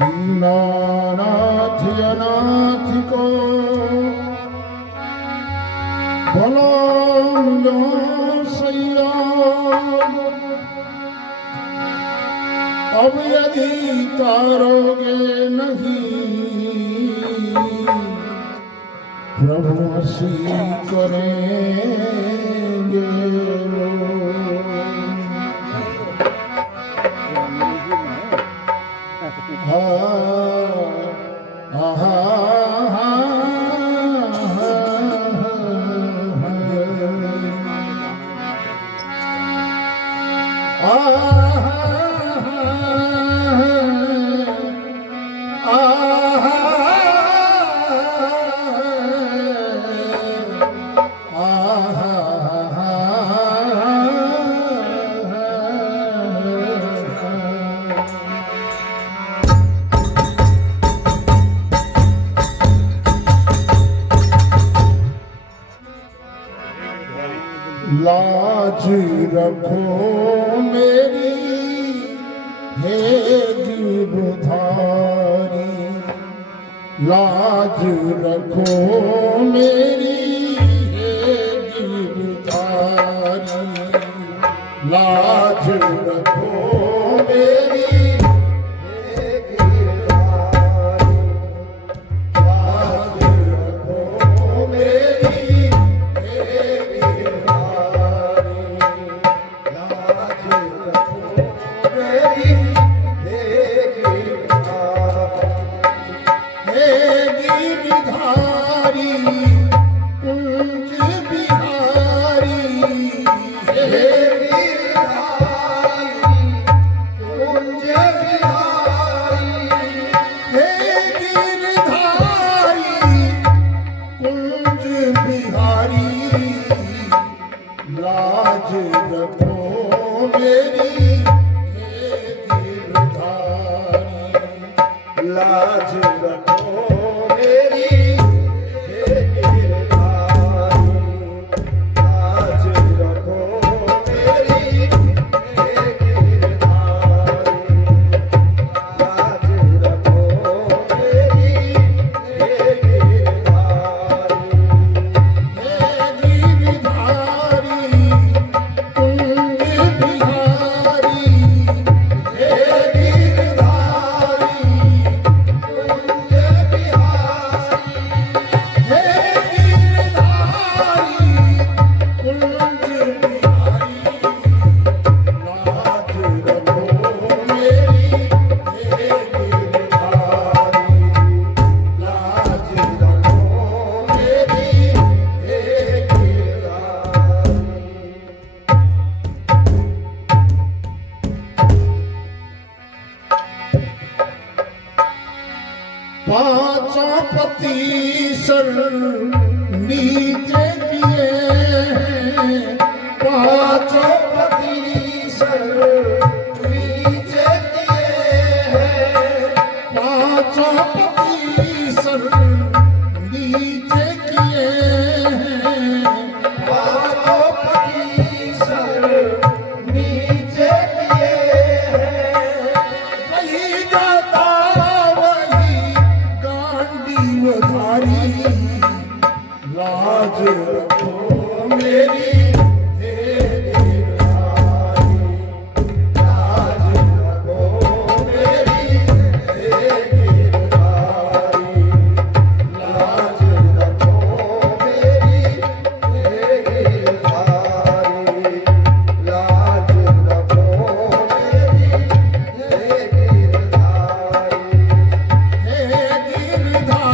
दीनानाथ अनाथ को भलो लो सैया अब यदि तारोगे नहीं प्रभु हसी करेंगे लाज रखो मेरी हे गिरधारी, लाज रखो मेरी हे गिरधारी, लाज रखो मेरी लाज रखो मेरी हे गिरधारी, लाज रखो मेरी हे गिरधारी, लाज रखो मेरी हे गिरधारी, लाज रखो मेरी हे गिरधारी, हे गिरधारी पांचों पतीसर नीचे किए हैं, पांचों पतीसर नीचे किए हैं, पांचों पतीसर नीचे किए हैं, रखो मेरी हे गिरधारी, लाज रखो मेरी हे गिरधारी, लाज रखो मेरी हे गिरधारी, लाज रखो मेरी हे गिरधारी, हे गिरधारी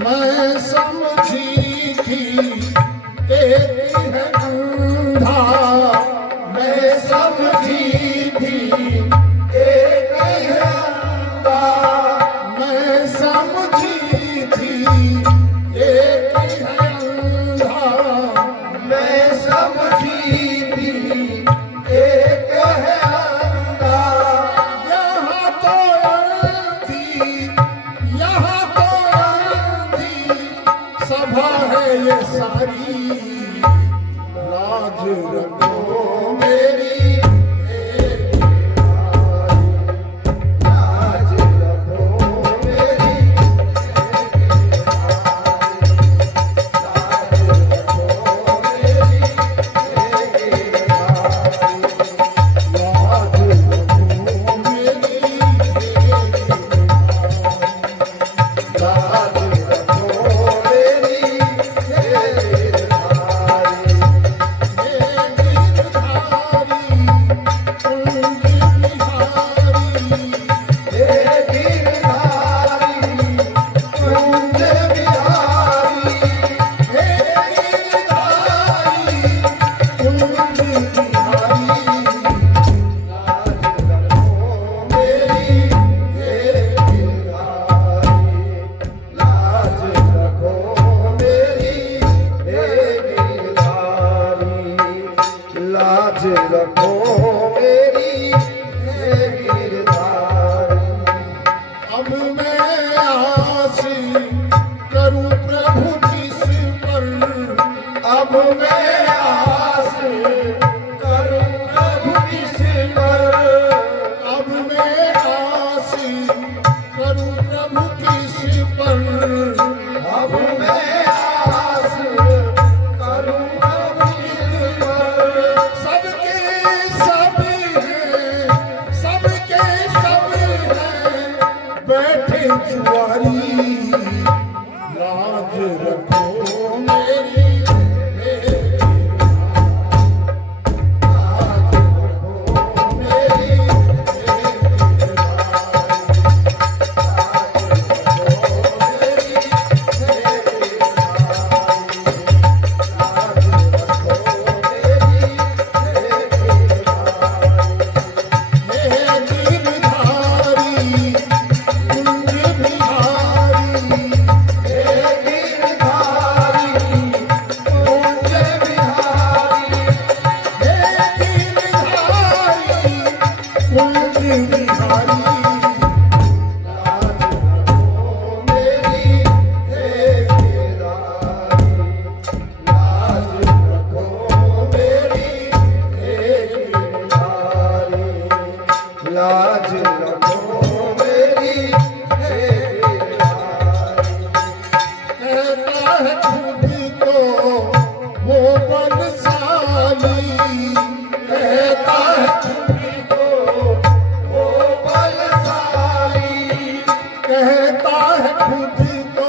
मैं समझी थी तेरी है अंधा, मैं समझी थी तेरी है अंधा, मैं समझी थी तेरी है अंधा, मैं समझी थी एक है अंधा, यहाँ तो अंधी, यहाँ तो सभा है ये सारी, लाज रखो मेरी हे गिरधारी, लाज रखो मेरी लाज रखो मेरी हे गिरधारी, अब मैं आस करूं प्रभु किस पर, अब मैं आस करूं प्रभु किस पर, अब मैं आस करूं प्रभु किस पर, अब मैं आस करूं प्रभु किस पर, सबके सब हैं, सबके सब हैं, बैठे जुआरी, लाज रखो मेरी हे गिरधारी, लाज रखो मेरी हे लाज रखो मेरी हे गिरधारी, कहता है खुद को वो बलशाली, कहता है खुद को वो बलशाली, कहता है खुद को